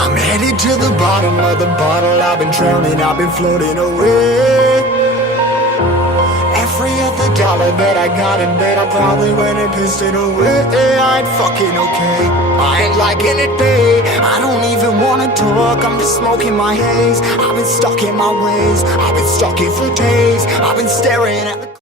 I'm headed to the bottom of the bottle. I've been drowning, I've been floating away. Every other dollar that I got in bed, I probably went and pissed it away. I ain't fucking okay, I ain't liking it, babe. I don't even wanna talk, I'm just smoking my haze. I've been stuck in my ways, I've been stuck here for days. I've been staring at the